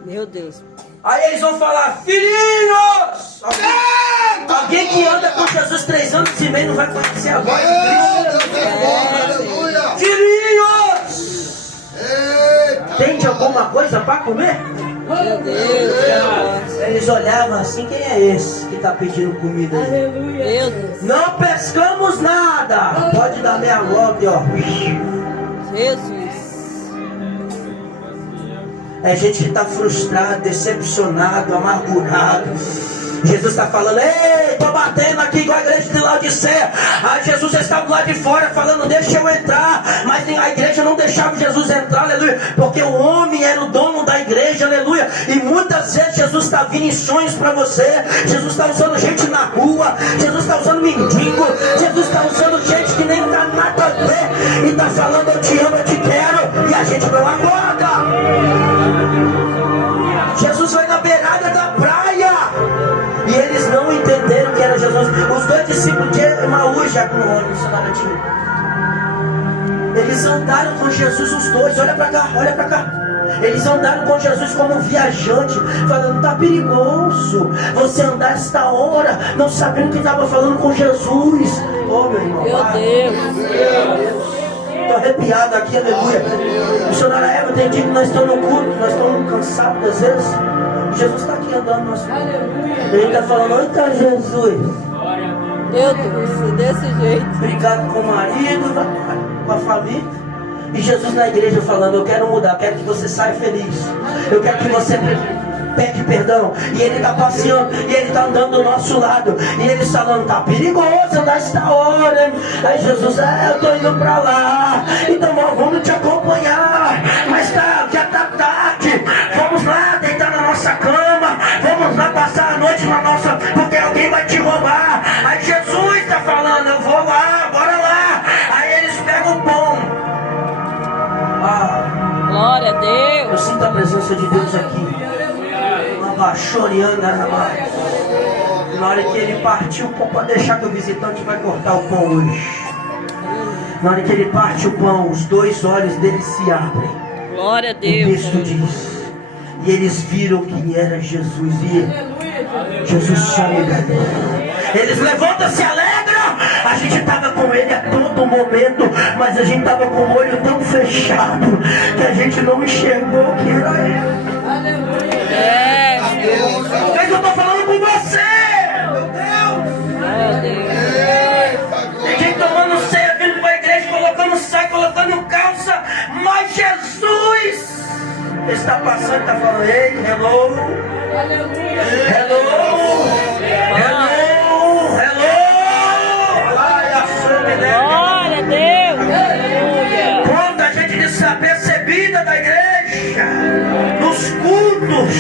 Meu Deus. aí eles vão falar: filhinhos! Alguém que anda com Jesus 3 anos e meio não vai conhecer a voz de Cristo. Aleluia. Filhinhos! Tem de alguma coisa para comer? Meu Deus. Eles olhavam assim: quem é esse que está pedindo comida aí? Meu Deus. Não pescamos nada. Pode dar meia volta e ó. Jesus. É gente que está frustrado, decepcionado, amargurado. Jesus está falando: ei, estou batendo aqui igual a igreja de Laodiceia. Aí Jesus estava lá de fora falando: deixa eu entrar. Mas a igreja não deixava Jesus entrar, aleluia. Porque o homem era o dono da igreja, aleluia. E muitas vezes Jesus está vindo em sonhos para você. Jesus está usando gente na rua. Jesus está usando mendigo. Jesus está usando gente que nem está nada a ver. E está falando: eu te amo, eu te quero. E a gente não acorda. Jesus vai na beirada da praia. E eles não entenderam que era Jesus. Os 2 discípulos de Emaús, já com o missionário, eles andaram com Jesus, os 2. Olha para cá, olha para cá. Eles andaram com Jesus como viajante, falando: tá perigoso você andar esta hora, não sabendo que estava falando com Jesus. Oh, meu irmão. Meu Deus. Estou arrepiado aqui, aleluia. Missionária Eva, tem dia que nós estamos no culto, nós estamos cansados às vezes. Jesus está aqui andando no nosso meio. Ele está falando: eita, Jesus. Meu Deus, desse jeito. Brigado com o marido, com a família. E Jesus na igreja falando: eu quero mudar, eu quero que você saia feliz. Eu quero que você pede perdão. E ele está passeando, e ele está andando do nosso lado. E ele falando: tá perigoso andar esta hora. Aí Jesus: eu estou indo para lá. Então vamos te acompanhar. Mas já está tarde. Vamos lá deitar na nossa cama. Vamos lá passar a noite na nossa. Porque alguém vai te roubar. Aí Jesus está falando: eu vou lá, bora lá. Aí eles pegam o pão. presença de Deus aqui. Uma baixoriana na mão. Na hora que ele partiu, pode deixar que o visitante vai cortar o pão hoje. Na hora que ele parte o pão, os dois olhos dele se abrem. Glória a O Deus. texto diz. E eles viram que era Jesus. E Jesus saiu dali. Eles levantam, se alegram. A gente estava com ele a todo momento, mas a gente estava com o olho tão fechado que a gente não enxergou que era ele. É, Mas eu estou falando com você. Meu Deus. glória a Deus. Tem gente tomando ceia, vindo para a igreja, colocando saco, colocando calça. Mas Jesus está passando, está falando: ei, hello. Hello. Hello. Hello. Ai, assume, né? Glória a Deus. Aleluia. Quanta gente desapercebida da igreja, nos cultos.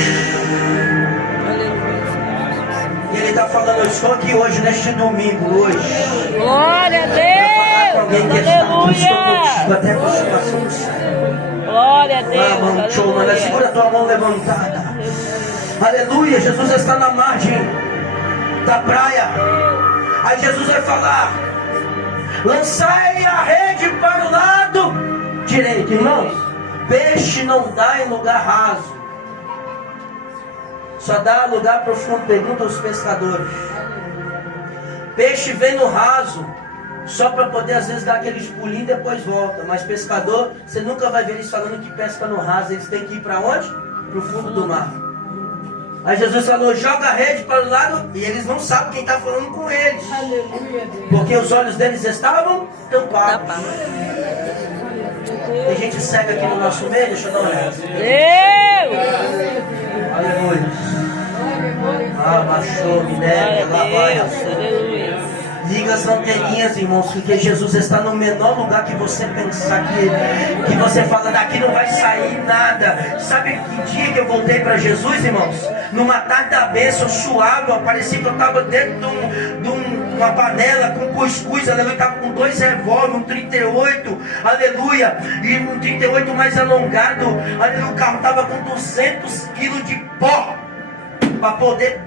E ele está falando: eu estou aqui hoje, neste domingo, hoje. Glória a Alguém Deus. que está contigo, Aleluia. até com a situação do céu. Glória a Vamos, show, mano. Deus. Segura a tua mão levantada. Aleluia. Jesus está na margem da praia. Aí Jesus vai falar: lançai a rede para o lado direito. Irmãos, peixe não dá em lugar raso, só dá lugar profundo. Pergunta aos pescadores. Peixe vem no raso só para poder às vezes dar aqueles pulinhos e depois volta. Mas pescador, você nunca vai ver eles falando que pesca no raso. Eles têm que ir para onde? Para o fundo do mar. Aí Jesus falou: joga a rede para o lado. E eles não sabem quem está falando com eles, porque os olhos deles estavam tampados. Tem gente cega aqui no nosso meio. Deixa eu dar uma olhada. Deus. Aleluia. Ah, baixou, me deve, lá vai. Glória a Deus. Aleluia. Liga as anteninhas, irmãos, porque Jesus está no menor lugar que você pensar que você fala: daqui não vai sair nada. Sabe que dia que eu voltei para Jesus, irmãos? Numa tarde da bênção, suava, parecia que eu estava dentro de uma panela com cuscuz, aleluia. Estava com 2 revólveres, um 38, aleluia, e um 38 mais alongado, aleluia. O carro estava com 200 quilos de pó para poder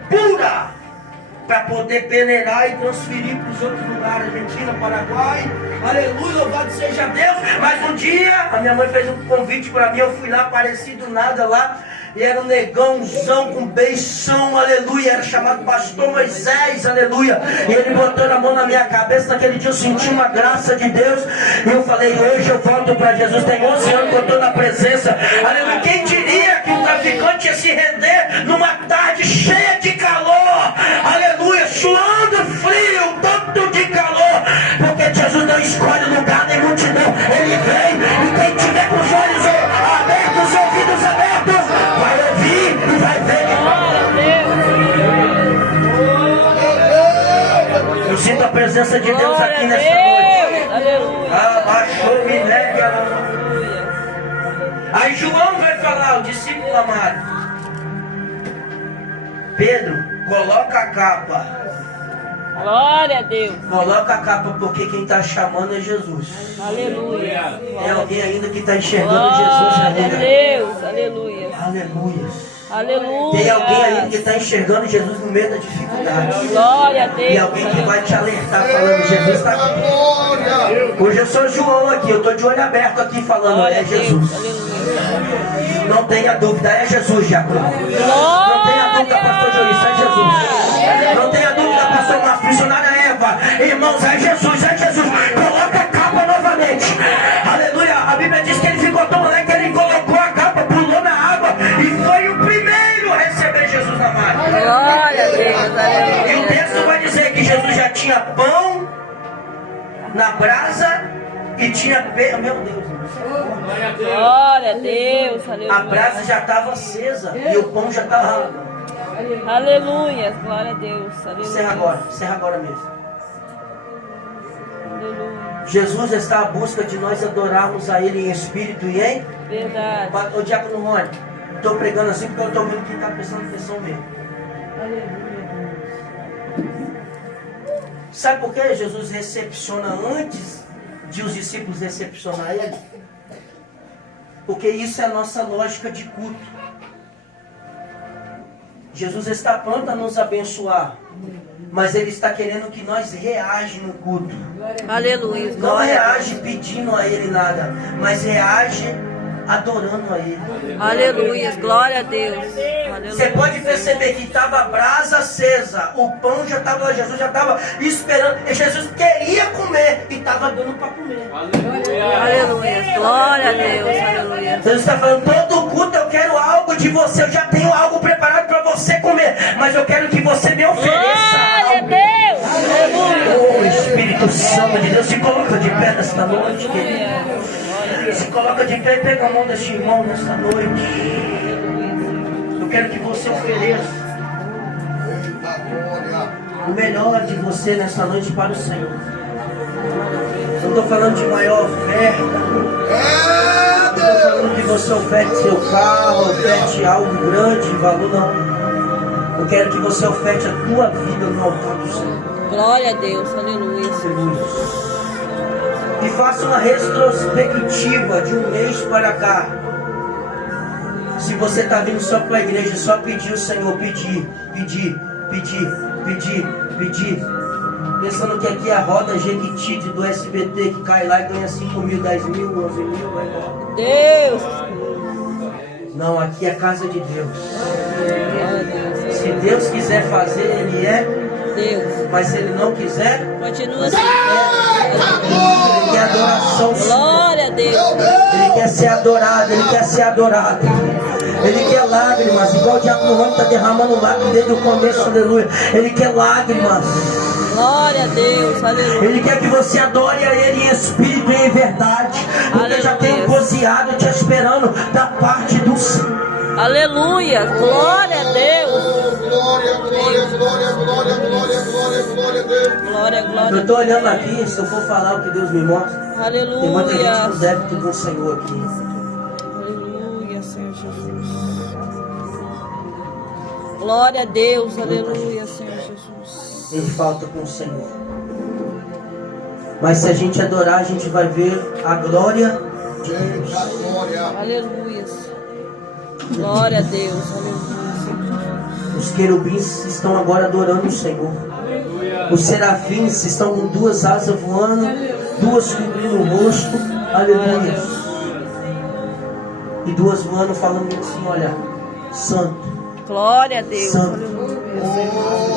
para poder peneirar e transferir para os outros lugares, Argentina, Paraguai, aleluia, louvado seja Deus. Mas um dia, a minha mãe fez um convite para mim, eu fui lá, parecido nada lá, e era um negãozão com beição, aleluia, era chamado Pastor Moisés, aleluia, e ele botou a mão na minha cabeça. Naquele dia eu senti uma graça de Deus, e eu falei: hoje eu volto para Jesus. Tem 11 anos que eu estou na presença, aleluia. Quem diria que um traficante ia se render numa tarde cheia de calor, aleluia, suando frio, tanto de calor, porque Jesus não escolhe lugar nem multidão, ele vem, e quem tiver com os olhos abertos, os ouvidos abertos, vai ouvir e vai ver. Eu sinto a presença de Deus aqui nessa noite. Aleluia. Abaixou, me nega. Aí João vai falar, o discípulo amado: Pedro, coloca a capa. Glória a Deus. Coloca a capa, porque quem está chamando é Jesus. Aleluia. Tem alguém ainda que está enxergando Jesus Glória a ainda? Deus. Aleluia. Aleluia. Aleluia. Tem alguém ainda que está enxergando Jesus no meio da dificuldade. Glória a Deus. E alguém que vai te alertar falando: Jesus está aqui. Glória. Hoje eu sou João aqui, eu estou de olho aberto aqui falando: Glória é a Deus. Jesus. Aleluia. Não tenha dúvida, é Jesus, Jacob. Não tenha dúvida, pastor Joris, é Jesus. Não tenha dúvida, pastor Márcio, missionária Eva. Irmãos, é Jesus, é Jesus. Coloca a capa novamente. Aleluia. A Bíblia diz que ele ficou tão alegre que ele colocou a capa, pulou na água e foi o primeiro a receber Jesus na margem. Glória a Deus. E o Aleluia. texto vai dizer que Jesus já tinha pão na brasa e tinha meu Deus. Glória a Deus. Aleluia. A brasa já estava acesa e o pão já estava. Aleluia. Glória a Deus. Encerra agora mesmo. Aleluia. Jesus está à busca de nós adorarmos a Ele em espírito e em... Verdade. O diácono Rony, estou pregando assim porque eu estou vendo quem está prestando atenção mesmo. Sabe por que Jesus recepciona antes de os discípulos recepcionar Ele? Porque isso é a nossa lógica de culto. Jesus está pronto a nos abençoar. Mas Ele está querendo que nós reagimos no culto. Aleluia. Não reage pedindo a Ele nada, mas reage adorando a Ele. Aleluia. Glória a Deus. Aleluia. Você pode perceber que estava a brasa acesa, o pão já estava lá, Jesus já estava esperando. E Jesus queria comer e estava dando para comer. Aleluia. Glória a Deus. Aleluia. Jesus está falando, todo culto eu quero algo de você, eu já tenho algo preparado para você comer, mas eu quero que você me ofereça Glória a algo. Deus. Aleluia. Oh, Espírito Santo de Deus, se coloca de pé nesta noite, querido. Se coloca de pé e pega a mão deste irmão nesta noite. Eu quero que você ofereça o melhor de você nesta noite para o Senhor. Não estou falando de maior oferta. Não estou falando que você oferte seu carro, oferte algo grande, valor, não. Eu quero que você oferte a tua vida no altar do Senhor. Glória a Deus. Aleluia. E faça uma retrospectiva de um mês para cá. Se você está vindo só para a igreja, só pedir o Senhor, pedir. Pensando que aqui é a roda Jequiti do SBT que cai lá e ganha 5 mil, 10 mil, 11 mil, vai embora. Deus. Não, aqui é a casa de Deus. Glória a Deus. Se Deus quiser fazer, Ele é. Deus. Mas se Ele não quiser, Continua assim. Ele quer adoração. Glória a Deus. Ele quer ser adorado, Ele quer ser adorado. Ele quer lágrimas, igual o diabo Rony está derramando lágrimas desde o começo, aleluia. Ele quer lágrimas. Glória a Deus. Aleluia. Ele quer que você adore a Ele em espírito e em verdade. Porque já tem um cozinhado te esperando da parte do Senhor. Aleluia. Glória a Deus. Glória, glória, glória, glória, glória, glória, glória a Deus. Glória, glória. Eu estou olhando aqui, se eu for falar o que Deus me mostra, tem muita gente Aleluia. com débito com o Senhor aqui. Aleluia, Senhor Jesus. Glória a Deus. Aleluia, Senhor Jesus. Tem falta com o Senhor. Mas se a gente adorar, a gente vai ver a glória de Deus. Glória. Aleluia. Glória a Deus. Aleluia. Os querubins estão agora adorando o Senhor. Os serafins estão com 2 asas voando, 2 cobrindo o rosto. Aleluia. E 2 voando falando assim, olha, santo, Glória a Deus. santo Aleluia.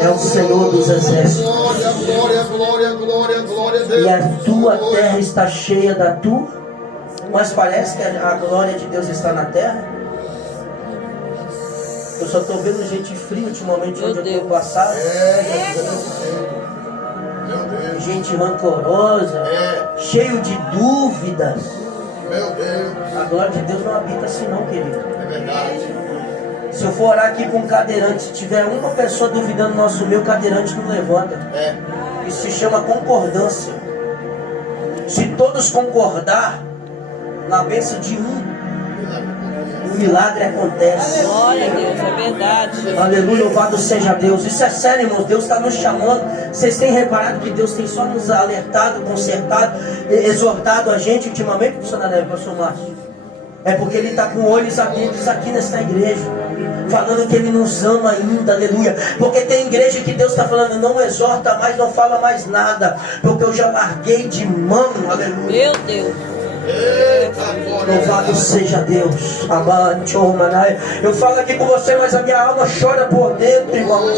é o Senhor dos exércitos. Glória, glória, glória, glória, glória a Deus. E a tua terra está cheia da tua. Mas parece que a glória de Deus está na terra. Eu só estou vendo gente fria ultimamente onde eu tenho passado. Meu Deus. Gente rancorosa, cheio de dúvidas. Meu Deus. A glória de Deus não habita assim não, querido. É verdade. Se eu for orar aqui com um cadeirante, se tiver uma pessoa duvidando do nosso meio, o cadeirante não levanta. Isso se chama concordância. Se todos concordar na bênção de um, o milagre acontece. Glória a Deus. É verdade. Aleluia, louvado seja Deus. Isso é sério, irmãos. Deus está nos chamando. Vocês têm reparado que Deus tem só nos alertado, consertado, exortado a gente ultimamente, pastor Márcio? É porque Ele está com olhos atentos aqui nesta igreja, falando que Ele nos ama ainda, aleluia. Porque tem igreja que Deus está falando, não exorta mais, não fala mais nada, porque eu já larguei de mão, aleluia. Meu Deus. Louvado seja Deus. Amante, oh, manai. Eu falo aqui com você, mas a minha alma chora por dentro, irmãos.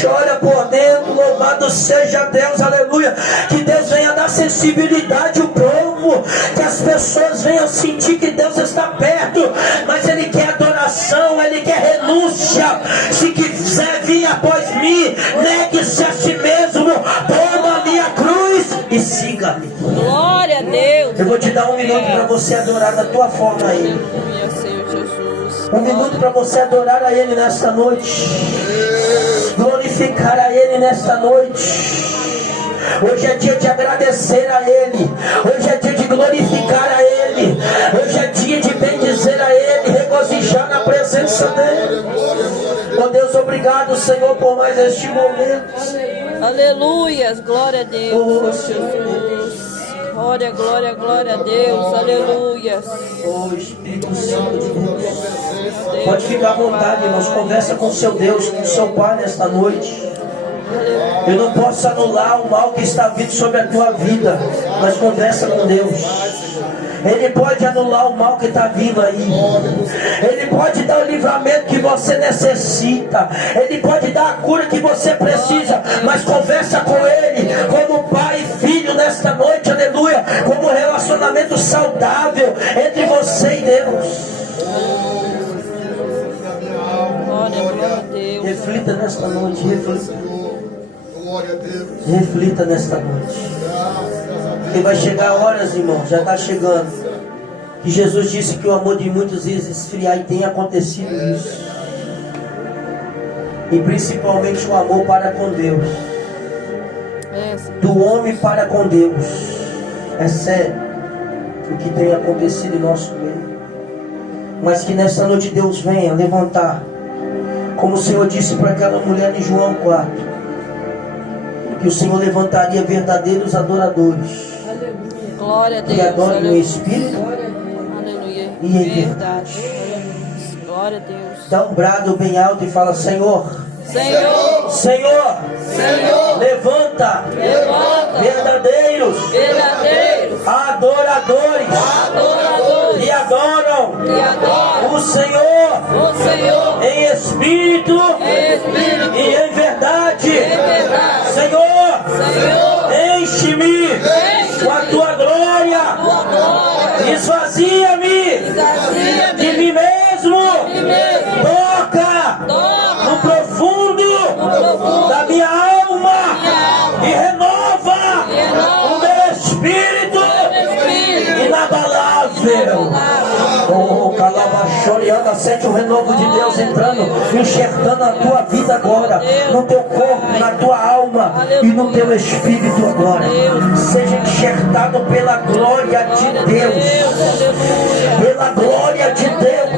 Chora por dentro. Louvado seja Deus, aleluia. Que Deus venha dar sensibilidade ao povo, que as pessoas venham sentir que Deus está perto, mas Ele quer adoração, Ele quer renúncia. Se quiser vir após mim, negue-se a si mesmo, toma a minha cruz e siga-me. Glória a Deus. Eu vou te dar 1 minuto para você adorar da tua forma a Ele. Aleluia, Senhor Jesus. 1 minuto para você adorar a Ele nesta noite. Glorificar a Ele nesta noite. Hoje é dia de agradecer a Ele. Hoje é dia de glorificar a Ele. Hoje é dia de bendizer a Ele, regozijar na presença dEle. Oh Deus, obrigado, Senhor, por mais este momento. Aleluia. Glória a Deus. Oh, Jesus. Glória, glória, glória a Deus. Aleluia. Oh Espírito Santo de Deus. Pode ficar à vontade, irmãos. Conversa com o seu Deus, com o seu Pai nesta noite. Eu não posso anular o mal que está vindo sobre a tua vida, mas conversa com Deus. Ele pode anular o mal que está vindo aí. Ele pode dar o livramento que você necessita. Ele pode dar a cura que você precisa. Mas conversa com Ele como pai e filho nesta noite, aleluia. Como um relacionamento saudável entre você e Deus. Reflita nesta noite, reflita. Reflita nesta noite. Porque vai chegar horas, irmão, já está chegando, que Jesus disse que o amor de muitos ia esfriar, e tem acontecido isso. E principalmente o amor para com Deus. Do homem para com Deus. É sério o que tem acontecido em nosso meio. Mas que nesta noite Deus venha levantar, como o Senhor disse para aquela mulher em João 4, que o Senhor levantaria verdadeiros adoradores. Glória a Deus. Que adorem o Espírito. Aleluia. E em verdade. Glória a Deus. Dá um brado bem alto e fala: Senhor, Senhor, Senhor, Senhor, levanta, verdadeiros, adoradores, que adoram o Senhor em espírito e em verdade. Senhor, enche-me com a tua glória, esvazia-me de mim mesmo, toca no profundo da minha alma e renova o meu espírito inabalável. Oh, calabachoriana, sente o renovo de Deus entrando, enxertando a tua vida agora, no teu corpo, na tua alma e no teu espírito agora. Seja enxertado pela glória de Deus, pela glória de Deus.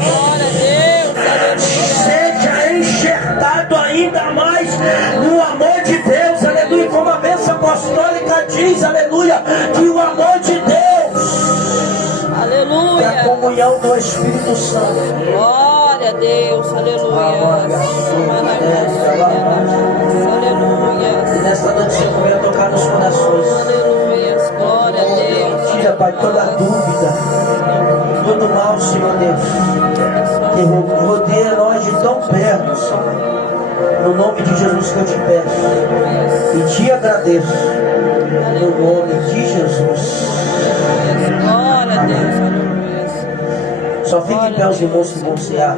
Seja enxertado ainda mais no amor de Deus, aleluia. Como a bênção apostólica diz, aleluia, que o amor de Deus, aleluia, a comunhão do Espírito Santo. Glória a Deus, aleluia. E nesta noite o Senhor venha tocar nos corações. Aleluia, glória a Deus. Tira, Pai, toda dúvida, todo mal, Senhor Deus, que rodeia nós de tão perto, Senhor. No nome de Jesus que eu te peço e te agradeço, no nome de Jesus. Glória a Deus, aleluia. Só fique em pé os irmãos que vão cear.